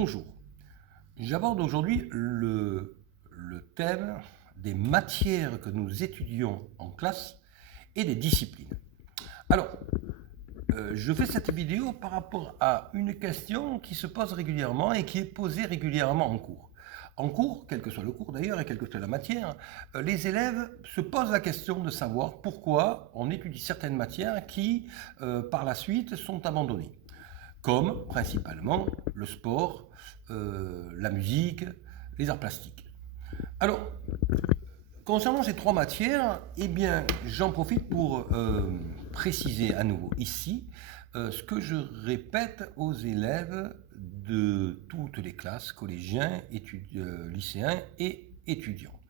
Bonjour, j'aborde aujourd'hui le thème des matières que nous étudions en classe et des disciplines. Alors, je fais cette vidéo par rapport à une question qui se pose régulièrement et qui est posée régulièrement en cours. En cours, quel que soit le cours d'ailleurs et quelle que soit la matière, les élèves se posent la question de savoir pourquoi on étudie certaines matières qui, par la suite, sont abandonnées, comme principalement le sport, la musique, les arts plastiques. Alors, concernant ces trois matières, eh bien, j'en profite pour préciser à nouveau ici ce que je répète aux élèves de toutes les classes, collégiens, lycéens et étudiants.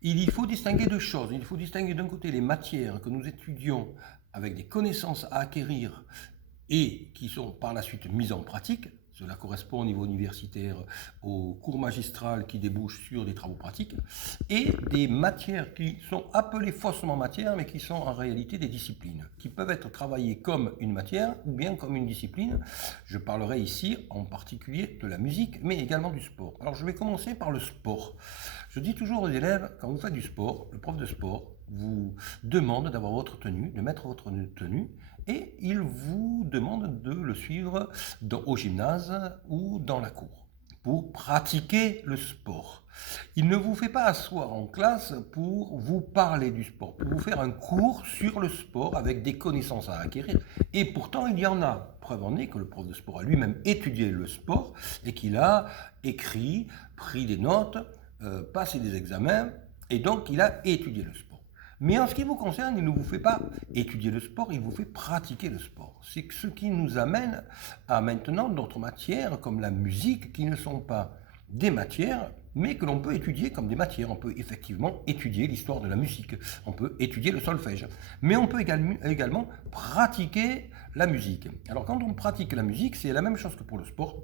Il faut distinguer deux choses. Il faut distinguer d'un côté les matières que nous étudions avec des connaissances à acquérir et qui sont par la suite mises en pratique. Cela correspond au niveau universitaire au cours magistral qui débouche sur des travaux pratiques, et des matières qui sont appelées faussement matières, mais qui sont en réalité des disciplines, qui peuvent être travaillées comme une matière ou bien comme une discipline. Je parlerai ici en particulier de la musique, mais également du sport. Alors je vais commencer par le sport. Je dis toujours aux élèves, quand vous faites du sport, le prof de sport vous demande d'avoir votre tenue, de mettre votre tenue, et il vous demande de le suivre au gymnase ou dans la cour pour pratiquer le sport. Il ne vous fait pas asseoir en classe pour vous parler du sport, pour vous faire un cours sur le sport avec des connaissances à acquérir. Et pourtant, il y en a. Preuve en est que le prof de sport a lui-même étudié le sport et qu'il a écrit, pris des notes, passé des examens, et donc il a étudié le sport. Mais en ce qui vous concerne, il ne vous fait pas étudier le sport, il vous fait pratiquer le sport. C'est ce qui nous amène à maintenant d'autres matières comme la musique, qui ne sont pas des matières, mais que l'on peut étudier comme des matières. On peut effectivement étudier l'histoire de la musique, on peut étudier le solfège, mais on peut également pratiquer la musique. Alors quand on pratique la musique, c'est la même chose que pour le sport.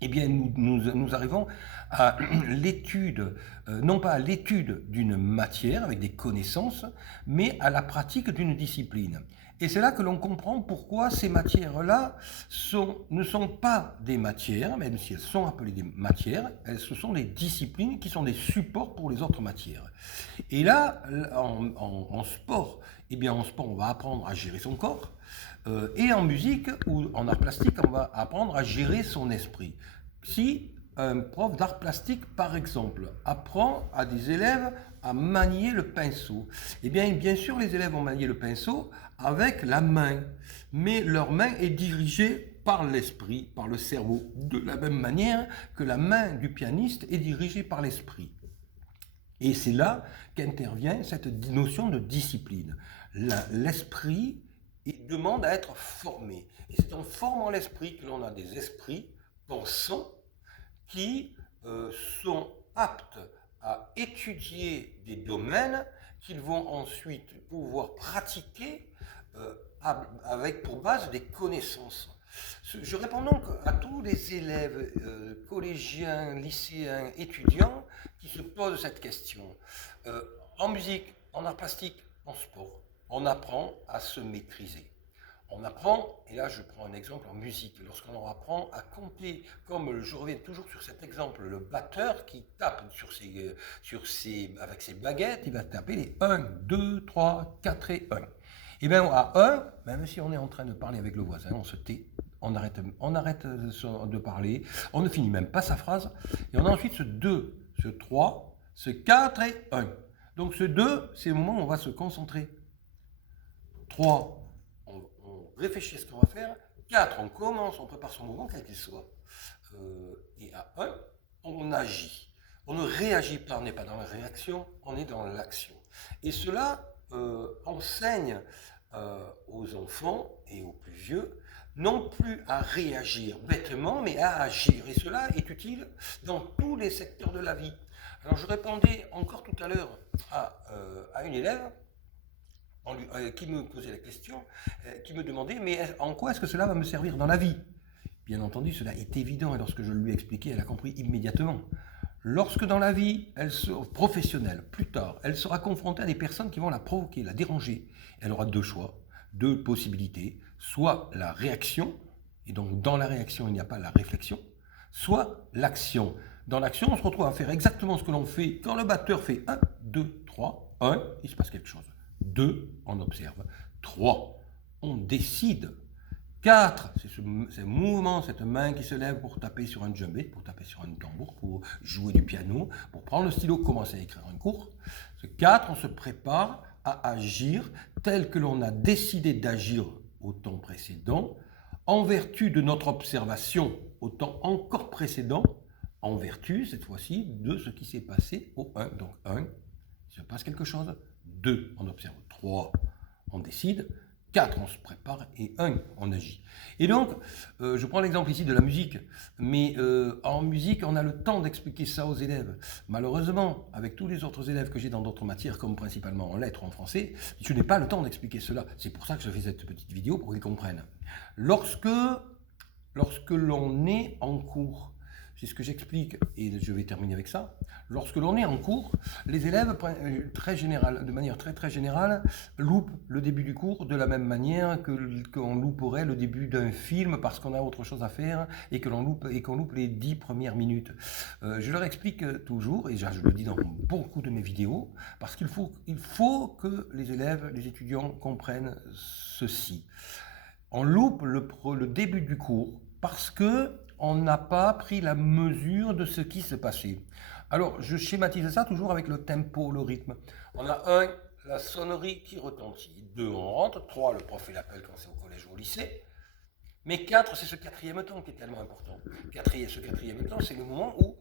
Eh bien, nous arrivons à l'étude, non pas à l'étude d'une matière avec des connaissances, mais à la pratique d'une discipline. Et c'est là que l'on comprend pourquoi ces matières-là ne sont pas des matières, même si elles sont appelées des matières, ce sont des disciplines qui sont des supports pour les autres matières. Et là, en sport, eh bien, en sport, on va apprendre à gérer son corps. Et en musique ou en art plastique, on va apprendre à gérer son esprit. Si un prof d'art plastique, par exemple, apprend à des élèves à manier le pinceau, eh bien sûr, les élèves vont manier le pinceau avec la main, mais leur main est dirigée par l'esprit, par le cerveau, de la même manière que la main du pianiste est dirigée par l'esprit. Et c'est là qu'intervient cette notion de discipline. L'esprit demande à être formé. Et c'est en formant l'esprit que l'on a des esprits pensants qui sont aptes à étudier des domaines qu'ils vont ensuite pouvoir pratiquer avec pour base des connaissances. Je réponds donc à tous les élèves collégiens, lycéens, étudiants qui se posent cette question. En musique, en art plastique, en sport, on apprend à se maîtriser. On apprend, et là je prends un exemple en musique, lorsqu'on apprend à compter, comme je reviens toujours sur cet exemple, le batteur qui tape avec ses baguettes, il va taper les 1, 2, 3, 4 et 1. Et bien à 1, même si on est en train de parler avec le voisin, on se tait, on arrête de parler, on ne finit même pas sa phrase, et on a ensuite ce 2, ce 3, ce 4 et 1. Donc ce 2, c'est le moment où on va se concentrer. 3, on réfléchit à ce qu'on va faire. 4, on commence, on prépare son mouvement, quel qu'il soit. Et à 1, on agit. On ne réagit pas, on n'est pas dans la réaction, on est dans l'action. Et cela enseigne aux enfants et aux plus vieux, non plus à réagir bêtement, mais à agir. Et cela est utile dans tous les secteurs de la vie. Alors je répondais encore tout à l'heure à une élève qui me posait la question, qui me demandait, mais en quoi est-ce que cela va me servir dans la vie? Bien entendu, cela est évident, et lorsque je lui ai expliqué, elle a compris immédiatement. Lorsque dans la vie, elle sera professionnelle, plus tard, elle sera confrontée à des personnes qui vont la provoquer, la déranger. Elle aura deux choix, deux possibilités, soit la réaction, et donc dans la réaction, il n'y a pas la réflexion, soit l'action. Dans l'action, on se retrouve à faire exactement ce que l'on fait quand le batteur fait 1, 2, 3, 1, il se passe quelque chose. 2, on observe. 3, on décide. 4, c'est ce mouvement, cette main qui se lève pour taper sur un djembé, pour taper sur un tambour, pour jouer du piano, pour prendre le stylo, commencer à écrire un cours. 4, on se prépare à agir tel que l'on a décidé d'agir au temps précédent, en vertu de notre observation au temps encore précédent, en vertu, cette fois-ci, de ce qui s'est passé au 1. Donc 1, il se passe quelque chose. 2, on observe. 3, on décide. 4, on se prépare. Et 1, on agit. Et donc, je prends l'exemple ici de la musique. Mais en musique, on a le temps d'expliquer ça aux élèves. Malheureusement, avec tous les autres élèves que j'ai dans d'autres matières, comme principalement en lettres ou en français, je n'ai pas le temps d'expliquer cela. C'est pour ça que je fais cette petite vidéo, pour qu'ils comprennent. Lorsque l'on est en cours, c'est ce que j'explique, et je vais terminer avec ça. Lorsque l'on est en cours, les élèves, de manière très générale, loupent le début du cours de la même manière qu'on louperait le début d'un film parce qu'on a autre chose à faire et qu'on loupe les 10 premières minutes. Je leur explique toujours, et je le dis dans beaucoup de mes vidéos, parce qu'il faut que les élèves, les étudiants comprennent ceci. On loupe le début du cours parce que on n'a pas pris la mesure de ce qui se passait. Alors, je schématise ça toujours avec le tempo, le rythme. On a 1, la sonnerie qui retentit. 2, on rentre. 3, le prof fait l'appel quand c'est au collège ou au lycée. Mais 4, c'est ce quatrième temps qui est tellement important. Ce quatrième temps, c'est le moment où,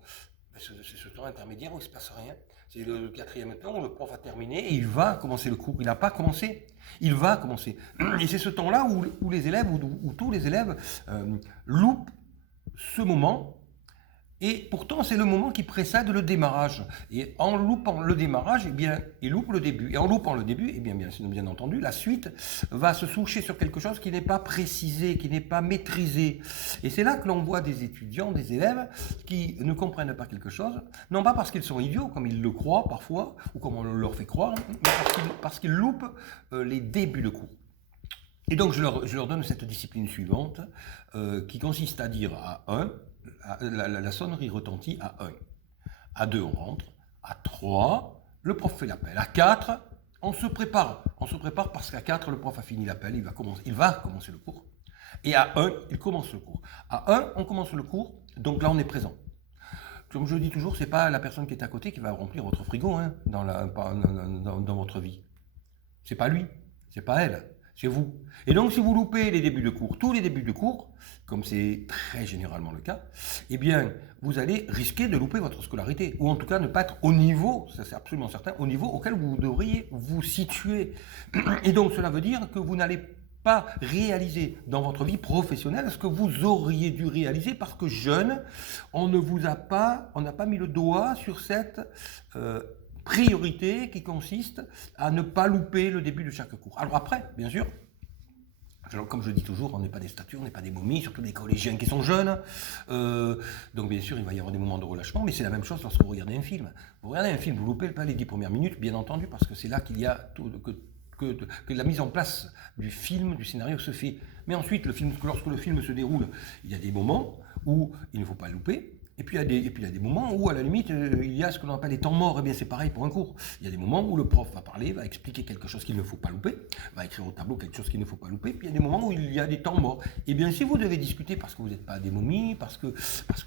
c'est ce temps intermédiaire où il ne se passe rien. C'est le quatrième temps où le prof a terminé et il va commencer le cours. Il n'a pas commencé. Il va commencer. Et c'est ce temps-là où les élèves, où tous les élèves loupent ce moment, et pourtant c'est le moment qui précède le démarrage. Et en loupant le démarrage, eh bien, il loupe le début. Et en loupant le début, eh bien entendu, la suite va se soucher sur quelque chose qui n'est pas précisé, qui n'est pas maîtrisé. Et c'est là que l'on voit des étudiants, des élèves qui ne comprennent pas quelque chose, non pas parce qu'ils sont idiots, comme ils le croient parfois, ou comme on leur fait croire, mais parce qu'ils loupent les débuts de cours. Et donc, je leur donne cette discipline suivante, qui consiste à dire à 1, la sonnerie retentit à 1. À 2, on rentre. À 3, le prof fait l'appel. À 4, on se prépare. On se prépare parce qu'à 4, le prof a fini l'appel, il va commencer le cours. Et à 1, il commence le cours. À 1, on commence le cours, donc là, on est présent. Comme je dis toujours, ce n'est pas la personne qui est à côté qui va remplir votre frigo dans votre vie. Ce n'est pas lui, ce n'est pas elle. C'est vous. Et donc, si vous loupez les débuts de cours, tous les débuts de cours, comme c'est très généralement le cas, eh bien, vous allez risquer de louper votre scolarité, ou en tout cas ne pas être au niveau, ça c'est absolument certain, au niveau auquel vous devriez vous situer. Et donc, cela veut dire que vous n'allez pas réaliser dans votre vie professionnelle ce que vous auriez dû réaliser parce que jeune, on n'a pas mis le doigt sur cette priorité qui consiste à ne pas louper le début de chaque cours. Alors après, bien sûr, comme je dis toujours, on n'est pas des statues, on n'est pas des momies, surtout des collégiens qui sont jeunes. Donc bien sûr, il va y avoir des moments de relâchement, mais c'est la même chose lorsque vous regardez un film. Vous regardez un film, vous loupez pas les 10 premières minutes, bien entendu, parce que c'est là qu'il y a que la mise en place du film, du scénario se fait. Mais ensuite, lorsque le film se déroule, il y a des moments où il ne faut pas louper. Et puis il y a des moments où, à la limite, il y a ce que l'on appelle les temps morts. Eh bien, c'est pareil pour un cours. Il y a des moments où le prof va parler, va expliquer quelque chose qu'il ne faut pas louper, va écrire au tableau quelque chose qu'il ne faut pas louper. Puis il y a des moments où il y a des temps morts. Eh bien, si vous devez discuter parce que vous n'êtes pas des momies, parce que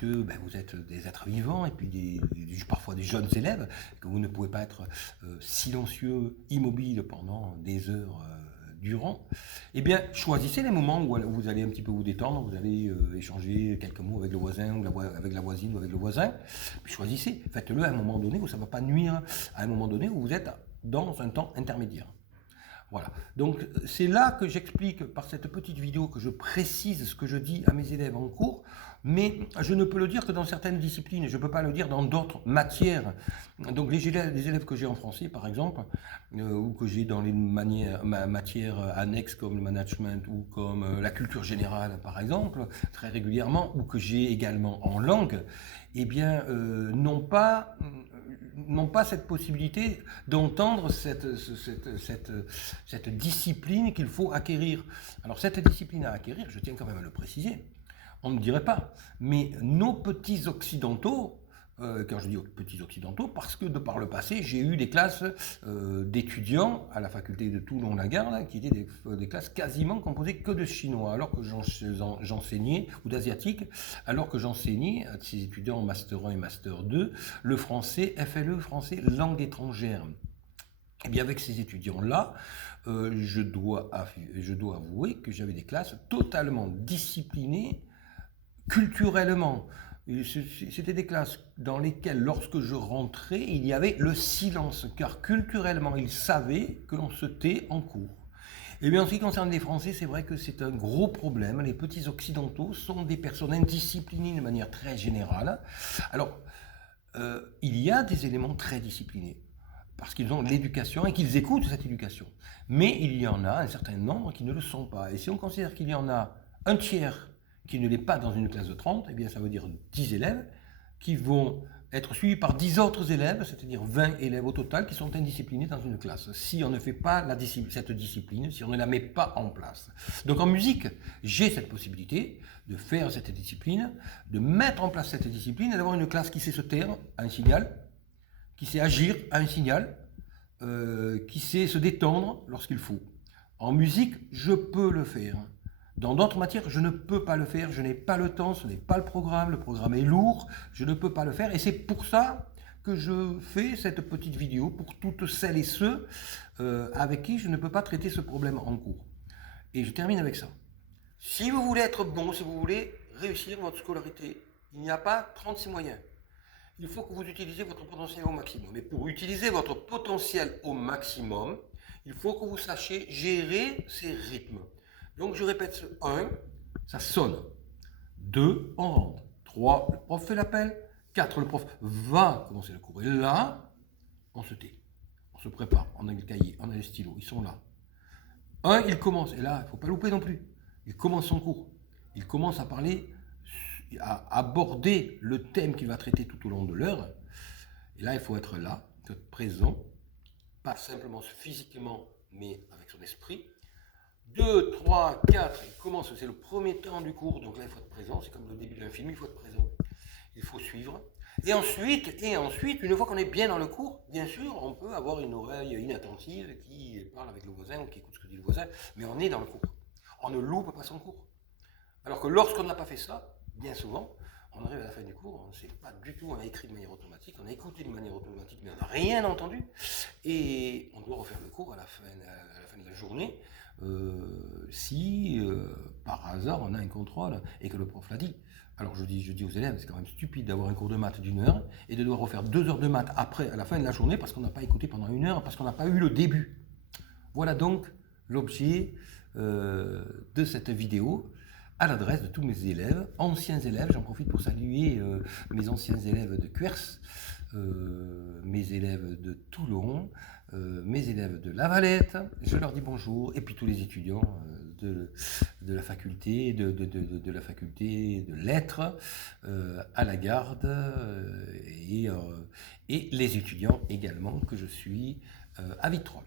vous êtes des êtres vivants, et puis parfois des jeunes élèves, que vous ne pouvez pas être silencieux, immobile pendant des heures durant, eh bien, choisissez les moments où vous allez un petit peu vous détendre, vous allez échanger quelques mots avec le voisin, ou avec la voisine, ou avec le voisin, puis choisissez, faites-le à un moment donné où ça ne va pas nuire, à un moment donné où vous êtes dans un temps intermédiaire. Voilà, donc c'est là que j'explique par cette petite vidéo que je précise ce que je dis à mes élèves en cours, mais je ne peux le dire que dans certaines disciplines, je ne peux pas le dire dans d'autres matières. Donc les élèves que j'ai en français par exemple, ou que j'ai dans les matières annexes comme le management ou comme la culture générale par exemple, très régulièrement, ou que j'ai également en langue, eh bien n'ont pas cette possibilité d'entendre cette discipline qu'il faut acquérir. Alors cette discipline à acquérir, je tiens quand même à le préciser, on ne dirait pas. Mais nos petits occidentaux, quand je dis petits occidentaux, parce que de par le passé, j'ai eu des classes d'étudiants à la faculté de Toulon-la-Garde qui étaient des classes quasiment composées que de Chinois, alors que j'enseignais, ou d'Asiatiques, alors que j'enseignais à ces étudiants en Master 1 et Master 2, le français, FLE, français, langue étrangère. Et bien avec ces étudiants-là, je dois avouer que j'avais des classes totalement disciplinées culturellement. C'était des classes dans lesquelles, lorsque je rentrais, il y avait le silence, car culturellement, ils savaient que l'on se tait en cours. Et bien, en ce qui concerne les Français, c'est vrai que c'est un gros problème. Les petits occidentaux sont des personnes indisciplinées de manière très générale. Alors, il y a des éléments très disciplinés, parce qu'ils ont l'éducation et qu'ils écoutent cette éducation. Mais il y en a un certain nombre qui ne le sont pas. Et si on considère qu'il y en a un tiers qui ne l'est pas dans une classe de 30, eh bien ça veut dire 10 élèves qui vont être suivis par 10 autres élèves, c'est-à-dire 20 élèves au total qui sont indisciplinés dans une classe. Si on ne fait pas cette discipline, si on ne la met pas en place. Donc en musique, j'ai cette possibilité de faire cette discipline, de mettre en place cette discipline et d'avoir une classe qui sait se taire à un signal, qui sait agir à un signal, qui sait se détendre lorsqu'il faut. En musique, je peux le faire. Dans d'autres matières, je ne peux pas le faire, je n'ai pas le temps, ce n'est pas le programme est lourd, je ne peux pas le faire. Et c'est pour ça que je fais cette petite vidéo, pour toutes celles et ceux avec qui je ne peux pas traiter ce problème en cours. Et je termine avec ça. Si vous voulez être bon, si vous voulez réussir votre scolarité, il n'y a pas 36 moyens. Il faut que vous utilisiez votre potentiel au maximum. Et pour utiliser votre potentiel au maximum, il faut que vous sachiez gérer ces rythmes. Donc je répète, 1, ça sonne. 2, on rentre. 3, le prof fait l'appel. 4, le prof va commencer le cours. Et là, on se tait. On se prépare. On a le cahier, on a les stylos, ils sont là. 1, il commence. Et là, il ne faut pas louper non plus. Il commence son cours. Il commence à parler, à aborder le thème qu'il va traiter tout au long de l'heure. Et là, il faut être là, être présent. Pas simplement physiquement, mais avec son esprit. 2, 3, 4, il commence, c'est le premier temps du cours, donc là il faut être présent, c'est comme le début d'un film, il faut être présent, il faut suivre. Et ensuite, une fois qu'on est bien dans le cours, bien sûr, on peut avoir une oreille inattentive qui parle avec le voisin ou qui écoute ce que dit le voisin, mais on est dans le cours. On ne loupe pas son cours. Alors que lorsqu'on n'a pas fait ça, bien souvent, on arrive à la fin du cours, on ne sait pas du tout, on a écrit de manière automatique, on a écouté de manière automatique, mais on n'a rien entendu, et on doit refaire le cours à la fin de la journée, si par hasard on a un contrôle et que le prof l'a dit. Alors je dis aux élèves, c'est quand même stupide d'avoir un cours de maths d'1 heure et de devoir refaire 2 heures de maths après, à la fin de la journée, parce qu'on n'a pas écouté pendant 1 heure, parce qu'on n'a pas eu le début. Voilà donc l'objet de cette vidéo à l'adresse de tous mes élèves, anciens élèves. J'en profite pour saluer mes anciens élèves de Cuers, mes élèves de Toulon, mes élèves de La Valette, je leur dis bonjour, et puis tous les étudiants de la faculté de la faculté de lettres à la Garde, et les étudiants également que je suis à Vitrolles.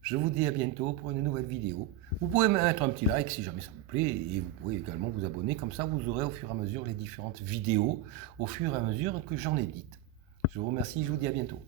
Je vous dis à bientôt pour une nouvelle vidéo. Vous pouvez mettre un petit like si jamais ça vous plaît, et vous pouvez également vous abonner, comme ça vous aurez au fur et à mesure les différentes vidéos, au fur et à mesure que j'en édite. Je vous remercie, je vous dis à bientôt.